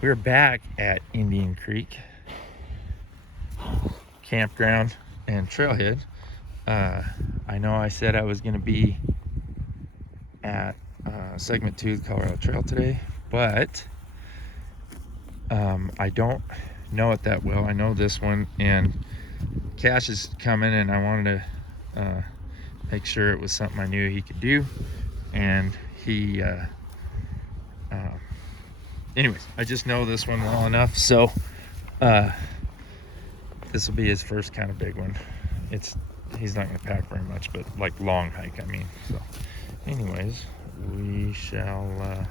we're back at Indian Creek Campground and Trailhead. I know I said I was going to be at segment 2 of the Colorado Trail today, but I don't know it that well. I know this one, and Cash is coming, and I wanted to make sure it was something I knew he could do. And he anyways, I just know this one well enough, so this will be his first kind of big one. He's not going to pack very much, but like long hike, I mean. So anyways, we shall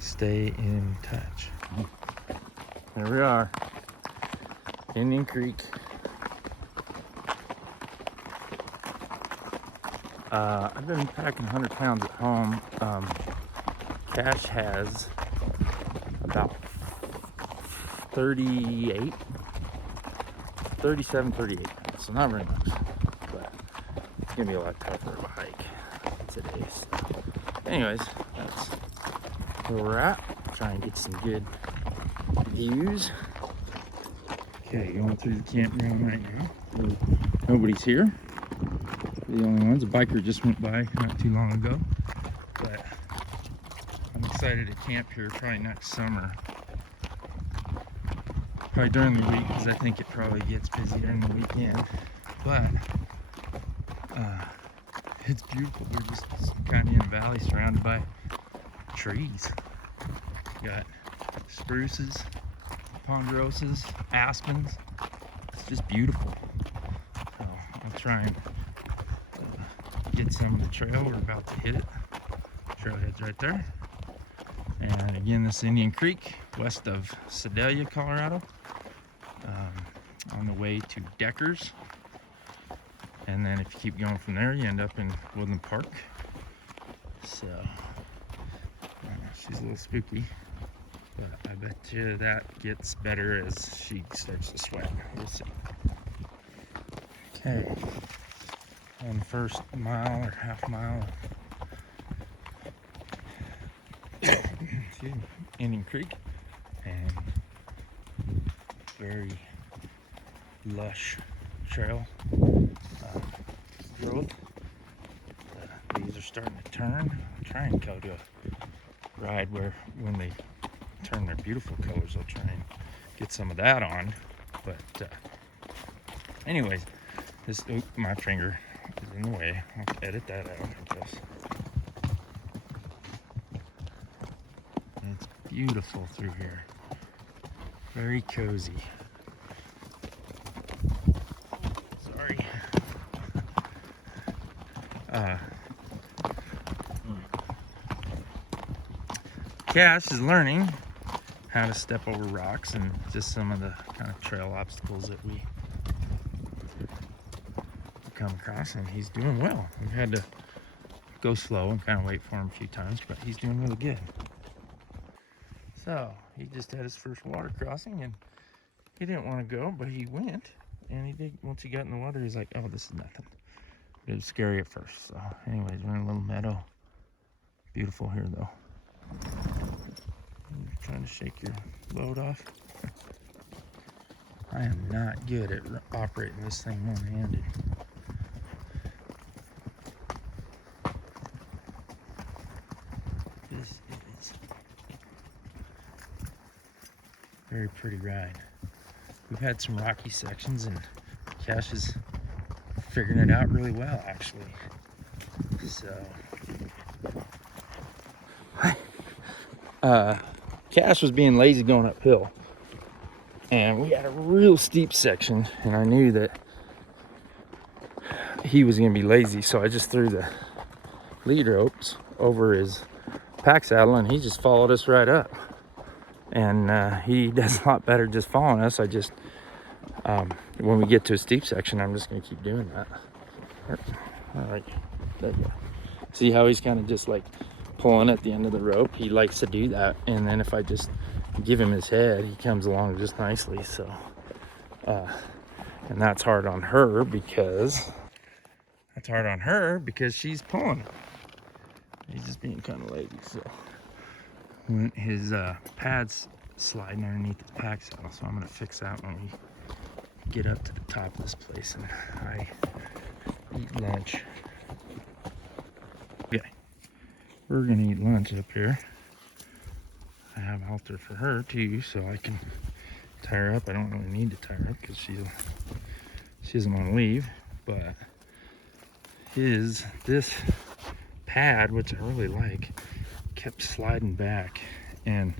stay in touch. There we are, Indian Creek. I've been packing 100 pounds at home. Cash has about 37, 38, so not very much, but it's gonna be a lot tougher of a hike today. So anyways, that's where we're at. Try and get some good views. Okay, going through the campground right now. Nobody's here. The only ones. A biker just went by not too long ago, but I'm excited to camp here probably next summer. Probably during the week, because I think it probably gets busy during the weekend. But it's beautiful. We're just kind of in a valley surrounded by trees. Got spruces, ponderosas, aspens. It's just beautiful. So I'll try and get some of the trail. We're about to hit it. Trailhead's right there. And again, this is Indian Creek, west of Sedalia, Colorado, on the way to Deckers. And then if you keep going from there, you end up in Woodland Park. So she's a little spooky, but I bet you that gets better as she starts to sweat. We'll see. Okay, on the first mile or half mile, Indian Creek, and very lush trail growth. These are starting to turn. I'm trying to go to a ride where when they turn their beautiful colors, I'll try and get some of that on. But anyways, my finger is in the way. I'll edit that out, I guess. It's beautiful through here. Very cozy. Sorry. Cash is learning how to step over rocks and just some of the kind of trail obstacles that we come across, and he's doing well. We've had to go slow and kind of wait for him a few times, but he's doing really good. So he just had his first water crossing, and he didn't want to go, but he went, and he did. Once he got in the water, he's like, oh, this is nothing. It was scary at first. So anyways, we're in a little meadow. Beautiful here though. You're trying to shake your load off. I am not good at operating this thing one-handed. This is a very pretty ride. We've had some rocky sections, and Cash is figuring it out really well, actually. So Cash was being lazy going uphill, and we had a real steep section, and I knew that he was going to be lazy, so I just threw the lead ropes over his pack saddle, and he just followed us right up. And he does a lot better just following us. I just when we get to a steep section, I'm just going to keep doing that. All right, there you go. See how he's kind of just like pulling at the end of the rope? He likes to do that, and then if I just give him his head, he comes along just nicely. So and that's hard on her because she's pulling him. He's just being kind of lazy. So his pads sliding underneath the pack saddle, so I'm gonna fix that when we get up to the top of this place and I eat lunch. Okay, we're gonna eat lunch up here. I have a halter for her too, so I can tie her up. I don't really need to tie her up because she doesn't want to leave, but this pad, which I really like, kept sliding back, and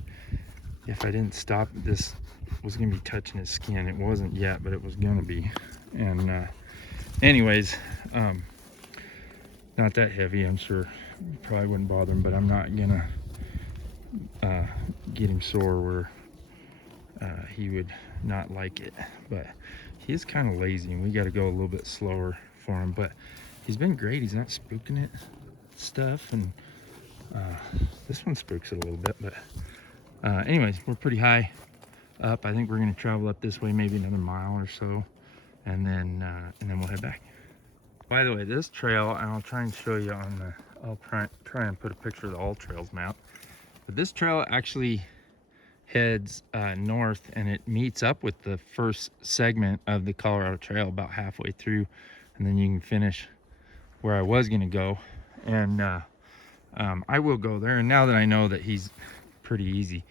if I didn't stop, this was gonna be touching his skin. It wasn't yet, but it was gonna be. And anyways, not that heavy. I'm sure probably wouldn't bother him, but I'm not gonna get him sore where he would not like it. But he is kind of lazy, and we got to go a little bit slower for him, but he's been great. He's not spooking it stuff, and this one spooks it a little bit. But anyways, we're pretty high up. I think we're going to travel up this way maybe another mile or so, and then we'll head back. By the way, this trail, and I'll try and show you on the, I'll try and put a picture of the All Trails map, but this trail actually heads north, and it meets up with the first segment of the Colorado Trail about halfway through, and then you can finish where I was going to go. And I will go there, and now that I know that he's pretty easy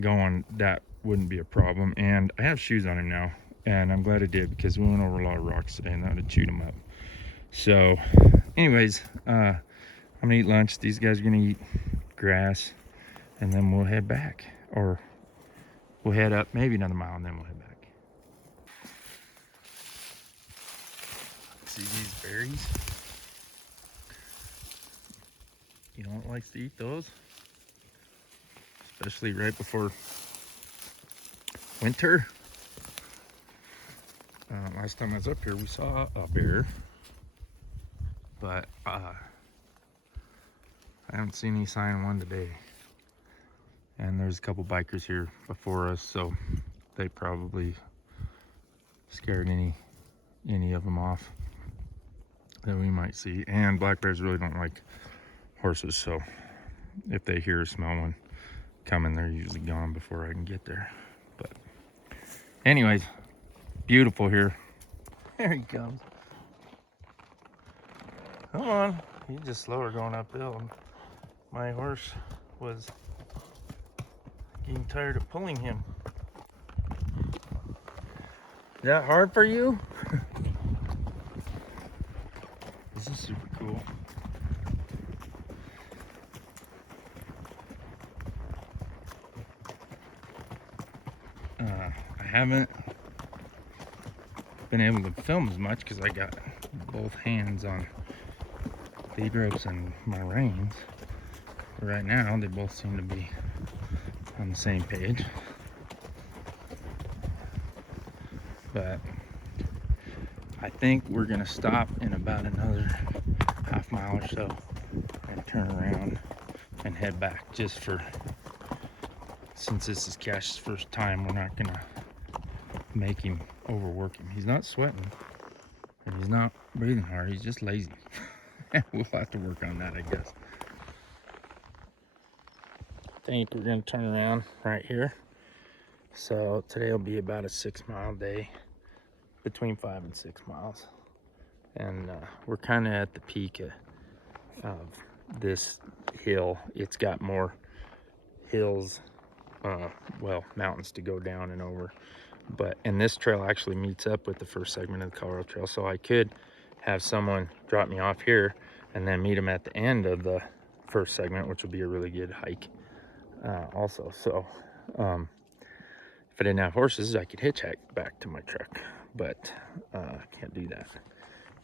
going, that wouldn't be a problem. And I have shoes on him now, and I'm glad I did, because we went over a lot of rocks today and that would have chewed him up. So anyways, I'm gonna eat lunch. These guys are gonna eat grass, and then we'll head back, or we'll head up maybe another mile, and then we'll head back. See these berries? You know what likes to eat those? Especially right before winter. Last time I was up here, we saw a bear, but I haven't seen any sign of one today. And there's a couple bikers here before us, so they probably scared any of them off that we might see. And black bears really don't like horses, so if they hear or smell one coming, they're usually gone before I can get there. But anyways, beautiful here. There he comes. Come on. He's just slower going uphill. My horse was getting tired of pulling him. Is that hard for you? This is super cool. I haven't been able to film as much because I got both hands on lead ropes and my reins. But right now, they both seem to be on the same page. But I think we're gonna stop in about another half mile or so and turn around and head back, just for, since this is Cash's first time, we're not gonna make him overwork him. He's not sweating and he's not breathing hard, he's just lazy. We'll have to work on that, I guess. I think we're gonna turn around right here. So today will be about a 6-mile day, between 5 and 6 miles. And we're kind of at the peak of this hill. It's got more hills, well, mountains to go down and over. And this trail actually meets up with the first segment of the Colorado Trail, so I could have someone drop me off here and then meet them at the end of the first segment, which would be a really good hike also. So if I didn't have horses, I could hitchhike back to my truck, but I can't do that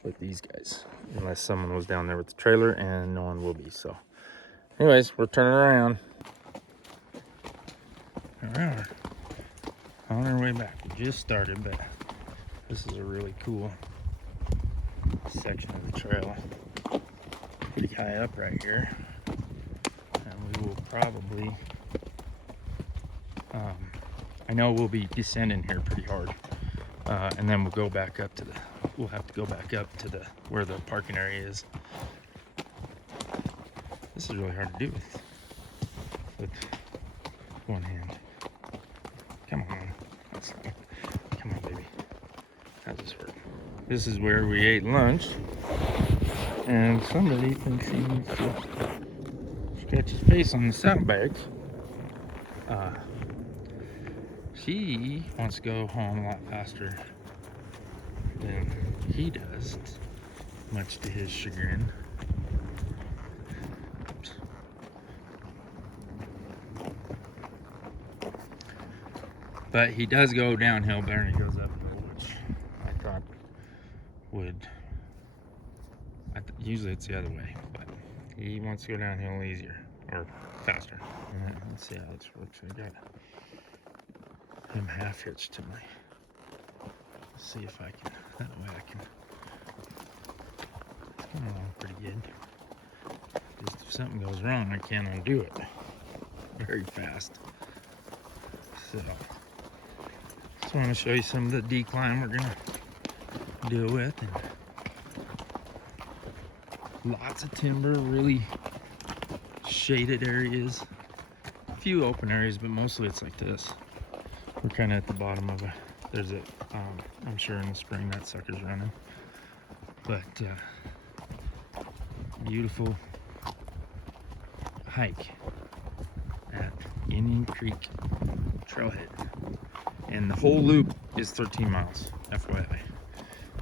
with these guys unless someone was down there with the trailer, and no one will be. So anyways, we're turning around. All right, on our way back. We just started, but this is a really cool section of the trail. Pretty high up right here, and we will probably I know we'll be descending here pretty hard, and then we'll go back up to the, we'll have to go back up to the, where the parking area is. This is really hard to do with with one hand. Come on. Come on, baby. How's this work? This is where we ate lunch. And somebody thinks he needs to scratch his face on the saddlebag. She wants to go home a lot faster than he does, much to his chagrin. But he does go downhill better than he goes uphill, which I thought would. Usually it's the other way, but he wants to go downhill easier or faster. Let's see how this works. I got him half hitched to my. Let's see if I can. That way I can. It's coming along pretty good. Just if something goes wrong, I can't undo it very fast. So, just want to show you some of the decline we're gonna deal with. And lots of timber, really shaded areas, a few open areas, but mostly it's like this. We're kind of at the bottom of there's a, I'm sure in the spring that sucker's running, but beautiful hike at Indian Creek Trailhead. And the whole loop is 13 miles, FYI.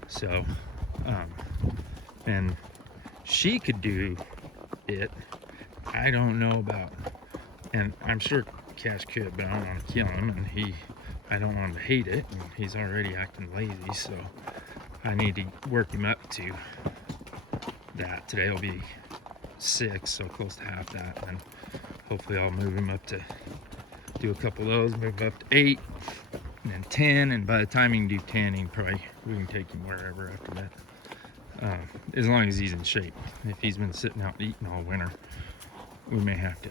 So, and she could do it. I don't know about, and I'm sure Cash could, but I don't want to kill him, and I don't want him to hate it, and he's already acting lazy, so I need to work him up to that. Today will be 6, so close to half that, and hopefully I'll move him up to do a couple of those, move up to 8, and then 10, and by the time he can do 10, we can take him wherever after that. As long as he's in shape. If he's been sitting out eating all winter, we may have to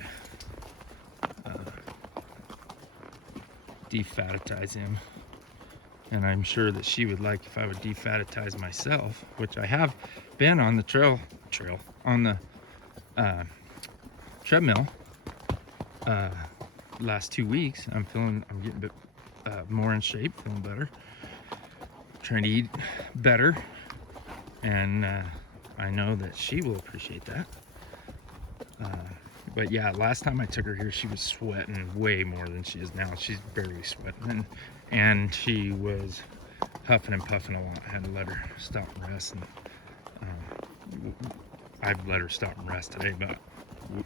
defatitize him. And I'm sure that she would like if I would defatitize myself, which I have been on the on the treadmill last 2 weeks. I'm getting a bit more in shape, feeling better, trying to eat better. And I know that she will appreciate that. But yeah, last time I took her here, she was sweating way more than she is now. She's barely sweating. And she was huffing and puffing a lot. I had to let her stop and rest. And I've let her stop and rest today, but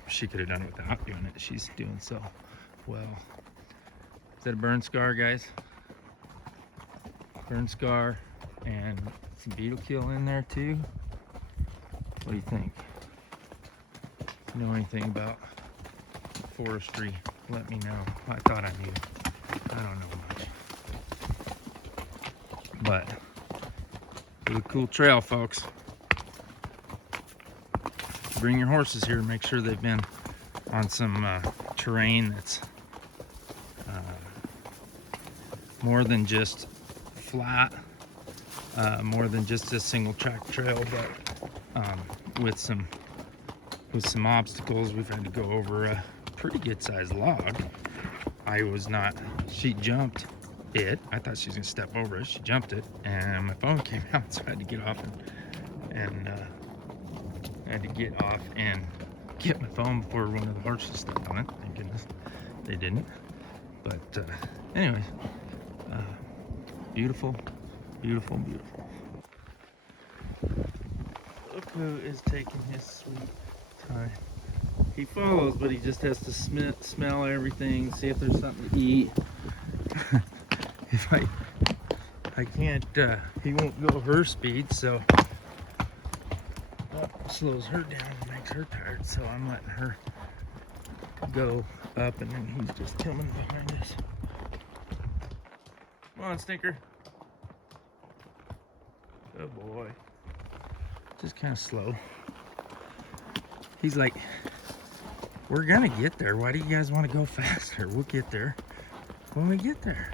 she could have done it without doing it. She's doing so well. Is that a burn scar, guys? Burn scar and some beetle kill in there too. What do you think? If you know anything about forestry, let me know. I thought I knew. I don't know much. But it was a cool trail, folks. Bring your horses here and make sure they've been on some terrain that's more than just flat, more than just a single track trail, but with some obstacles. We've had to go over a pretty good sized log. She jumped it. I thought she was gonna step over it. She jumped it, and my phone came out, so I had to get off and get my phone before one of the horses stepped on it. Thank goodness they didn't. But anyways, beautiful, beautiful, beautiful. Look who is taking his sweet time. He follows, but he just has to smell everything, see if there's something to eat. If I can't, he won't go her speed, so that slows her down and makes her tired. So I'm letting her go up, and then he's just coming behind us. Come on, Stinker. Good boy. Just kind of slow. He's like, we're gonna get there. Why do you guys want to go faster? We'll get there when we get there.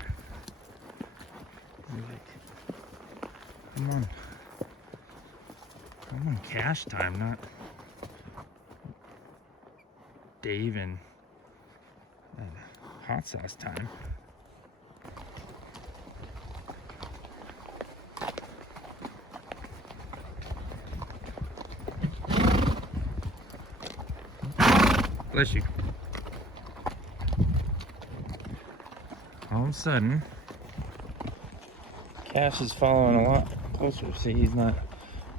He's like, I'm on cash time, not Dave and Hot sauce time. Bless you. All of a sudden, Cash is following a lot closer. See, he's not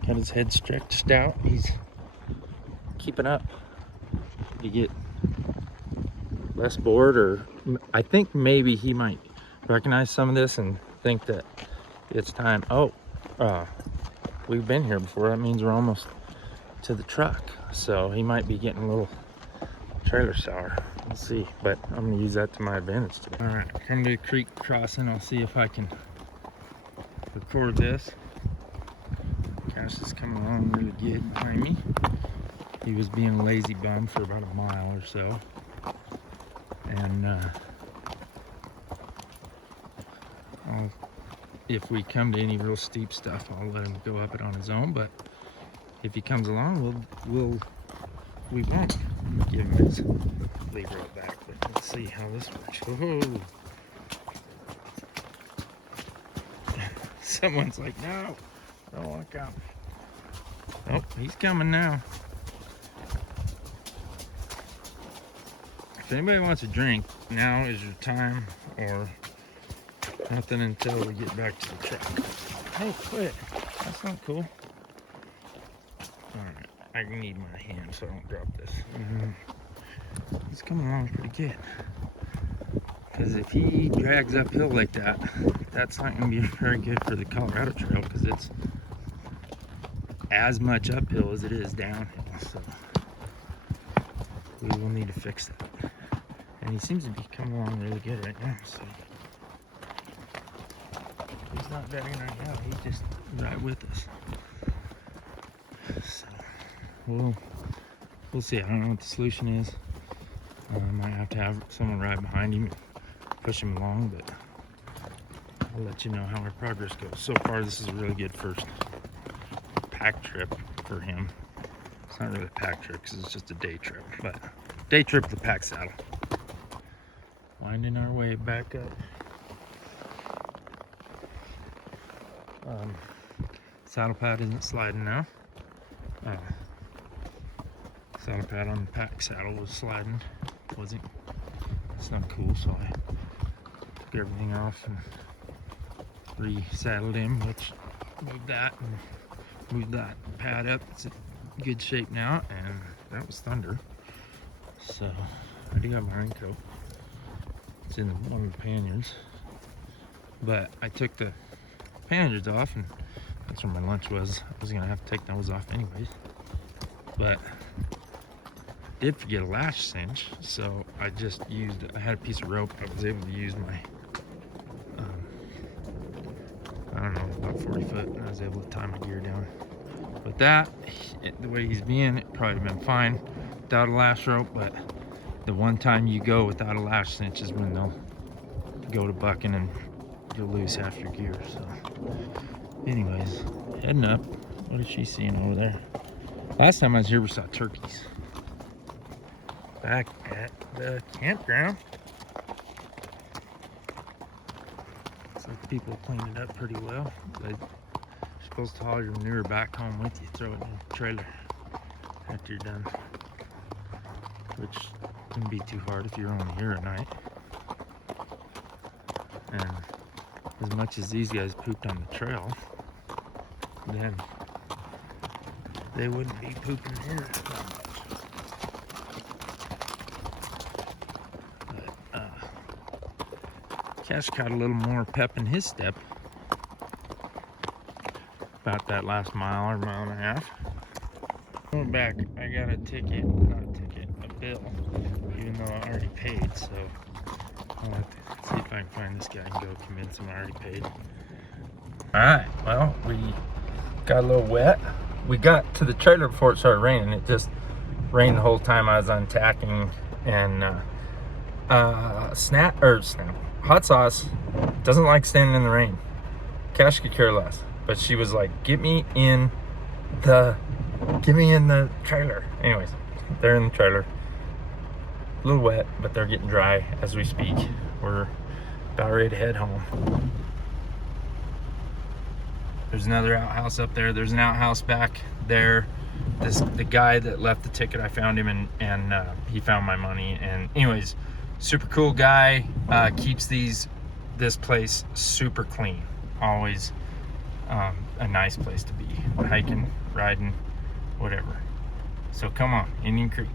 got his head stretched out. He's keeping up. You get less bored, or I think maybe he might recognize some of this and think that it's time. Oh, we've been here before. That means we're almost to the truck. So he might be getting a little trailer sour. We'll see, but I'm gonna use that to my advantage today. All right, come to the creek crossing. I'll see if I can record this. Cash is coming along really good behind me. He was being a lazy bum for about a mile or so. And if we come to any real steep stuff, I'll let him go up it on his own. But if he comes along, we won't give him his lead rope back. But let's see how this works. Whoa. Someone's like, no, don't walk out. Oh, he's coming now. If anybody wants a drink, now is your time, or nothing until we get back to the truck. Hey, quit. That's not cool. Alright, I need my hand so I don't drop this. He's coming along pretty good. Because if he drags uphill like that, that's not going to be very good for the Colorado Trail, because it's as much uphill as it is downhill. So we will need to fix that. And he seems to be coming along really good right now. So he's not betting right now. He's just right with us. So we'll see. I don't know what the solution is. I might have to have someone ride behind him, push him along, but I'll let you know how our progress goes. So far, this is a really good first pack trip for him. It's not really a pack trip because it's just a day trip, but day trip with the pack saddle. Winding our way back up. Saddle pad isn't sliding now. Saddle pad on the pack saddle was sliding. Wasn't. It's not cool, so I took everything off and resaddled him, which moved that and moved that pad up. It's in good shape now, and that was thunder. So I do have my raincoat. It's in one of the panniers, but I took the panniers off, and that's where my lunch was. I was gonna have to take those off anyways, but did forget a lash cinch, so I just used, I had a piece of rope. I was able to use my I don't know, about 40 foot, and I was able to tie my gear down. But that, the way he's being, it probably would have been fine without a lash rope, but the one time you go without a lash cinch is when they'll go to bucking and you'll lose half your gear. So anyways, heading up. What is she seeing over there? Last time I was here, we saw turkeys. Back at the campground. Looks like people cleaned it up pretty well. You're supposed to haul your manure back home with you, throw it in the trailer after you're done, which wouldn't be too hard if you're only here at night. And as much as these guys pooped on the trail, then they wouldn't be pooping here that much. Cash got a little more pep in his step about that last mile or mile and a half. Going back, I got a ticket, not a ticket, a bill, even though I already paid, so I'll have to see if I can find this guy and go convince him I already paid. Alright, well, we got a little wet. We got to the trailer before it started raining. It just rained the whole time I was untacking, and Hot Sauce doesn't like standing in the rain. Cash could care less, but she was like, get me in the trailer. Anyways, they're in the trailer. A little wet, but they're getting dry as we speak. We're about ready to head home. There's another outhouse up there. There's an outhouse back there. The guy that left the ticket, I found him, and he found my money. And anyways, super cool guy. Keeps this place super clean. Always a nice place to be. Hiking, riding, whatever. So come on, Indian Creek.